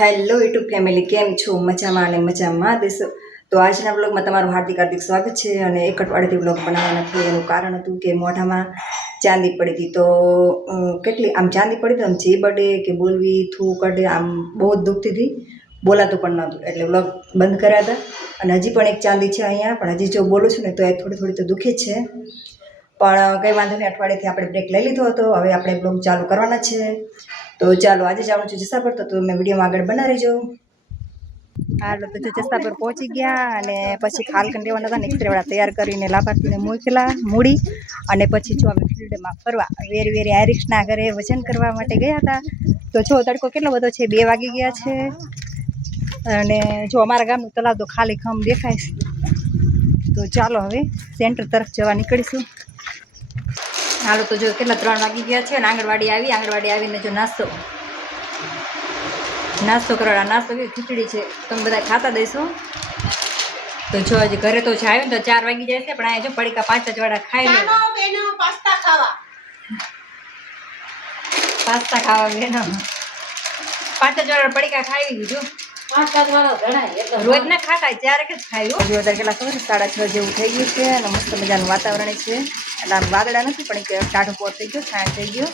Hello YouTube family, કેમ છો? મજામાં અને મજામાં દેશો. તો આજના બ્લોગમાં તમારું હાર્દિક સ્વાગત છે. અને એક અઠવાડિયાથી બ્લોગ બનાવવા નથી. એનું કારણ હતું કે મોઢામાં ચાંદી પડી હતી. તો કેટલી આમ ચાંદી પડી હતી, આમ જે બડે કે બોલવી થૂ કડે આમ બહુ જ દુખતી હતી, બોલાતું પણ નહોતું. એટલે બ્લોગ બંધ કર્યા હતા. અને હજી પણ એક ચાંદી છે અહીંયા, પણ હજી જો બોલું છું ને તો એ થોડી તો દુખે જ છે. પણ કંઈ વાંધો નહીં, અઠવાડિયાથી આપણે બ્રેક લઈ લીધો હતો. હવે આપણે બ્લોગ ચાલુ કરવાના છે. તો ચાલો, આજે જવાનું છું જસા પર. તો તમે વિડીયોમાં આગળ બના રહેજો. હાલો, તો જો જસા પર પહોંચી ગયા. અને પછી ખાલકન લેવાના હતા ને એક્સરેવાળા તૈયાર કરીને લાભાર્થીને મૂકેલા મૂડી. અને પછી જો અમે ફિલ્ડમાં ફરવા વેરી આરિશના ઘરે વજન કરવા માટે ગયા હતા. તો જો તડકો કેટલો બધો છે, 2 વાગી ગયા છે. અને જો અમારા ગામનું તલાવ તો ખાલી ખમ દેખાય છે. તો ચાલો હવે સેન્ટર તરફ જવા નીકળીશું. હાલો, તો જો કેટલા 3 વાગી ગયા છે. અને આંગણવાડી આવીને જો નાસ્તો કરવા. નાસ્તો ખીચડી છે, તમે બધા ખાતા દઈશું. તો જો હજી ઘરે તો જાય ને તો 4 વાગી જાય છે. પણ અહીંયા જો પડીકા 5 જ વાળા ખાઈ લે. પાસ્તા ખાવા બેનો 5 જ વાળા પડીકા ખાઈ લીધું. રોજ ના ખાતા, ત્યારે કે જ ખાયું. હજી વધારે કેટલા ખબર 6:30 જેવું થઈ ગયું છે. અને મસ્ત મજાનું વાતાવરણ છે. એટલે આમ વાદળા નથી, પણ એક ટાઢું પોર થઈ ગયો, છાંય થઈ ગયો.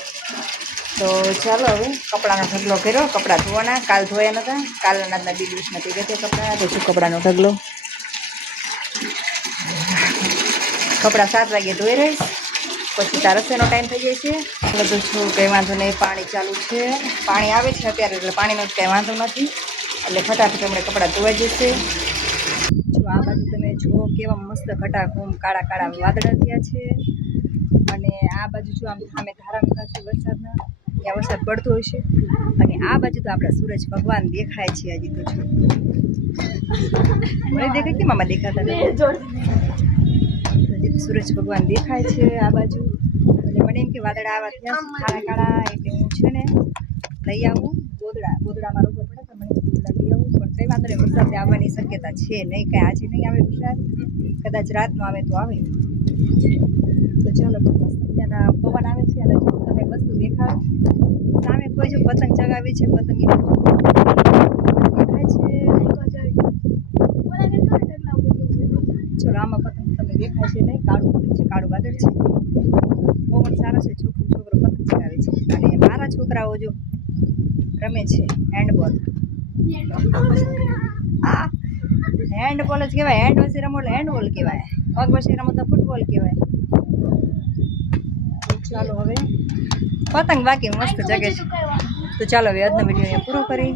તો ચાલો હવે કપડાનો ઢગલો કર્યો. કપડાં ધોવાના, કાલ ધોયા નહોતા. કાલના નાદના 2 દિવસ નથી ગયા કપડાં. તો શું કપડાનો ઢગલો, કપડાં 7 વાગે ધોઈ રહીશ. પછી તાર રસોઈનો ટાઈમ થઈ જાય છે. બધું છું કંઈ વાંધો નહીં. પાણી ચાલુ છે, પાણી આવે છે અત્યારે, એટલે પાણીનો કંઈ વાંધો નથી. એટલે ફટાફટ હમણાં કપડાં ધોવાઈ જશે. જો આ બાજુ તમે જુઓ કેવા મસ્ત ઘટાઘૂમ કાળા વાદળા થયા છે. અને આ બાજુ જો આમ સામે ધારા છે વરસાદના, ત્યાં વરસાદ પડતો હોય છે. અને આ બાજુ તો આપણા સૂરજ ભગવાન દેખાય છે. હજી તો જો મને દેખાય, કેમ આમાં દેખાતા હજી તો સૂરજ ભગવાન દેખાય છે આ બાજુ. એટલે મને એમ કે વાદળા આવા થયા છે કાળા, એટલે હું છે ને લઈ આવું ગોદડા મારો ઉપર પડે તો મને ગોદડા લઈ આવું. પણ કંઈ વાંધો નહીં, વરસાદ આવવાની શક્યતા છે નહીં. કાંઈ આજે નહીં આવે વરસાદ, કદાચ રાતનો આવે તો આવે. તો ચાલો, મસ્ત મજાના પવન આવે છે. અને જો તમે વસ્તુ દેખાડો, સામે કોઈ જો પતંગ ચગાવી છે, પતંગ દેખાય છે. ચલો, આમાં પતંગ તમને દેખાય છે નહીં, કાળું પતંગ છે, કાળું વાદળ છે. પવન સારો છે, છોકરો પતંગ ચગાવે છે. અને મારા છોકરાઓ જો રમે છે હેન્ડબોલ. હેન્ડબોલ જ કહેવાય, હેન્ડ વસી રમો એટલે હેન્ડબોલ કહેવાય, પગ વસી રમો તો ફૂટબોલ કહેવાય. ચાલો હવે પતંગ બાકી મસ્ત જગે છે. તો ચાલો હવે આજનો વિડીયો અહીંયા પૂરો કરી.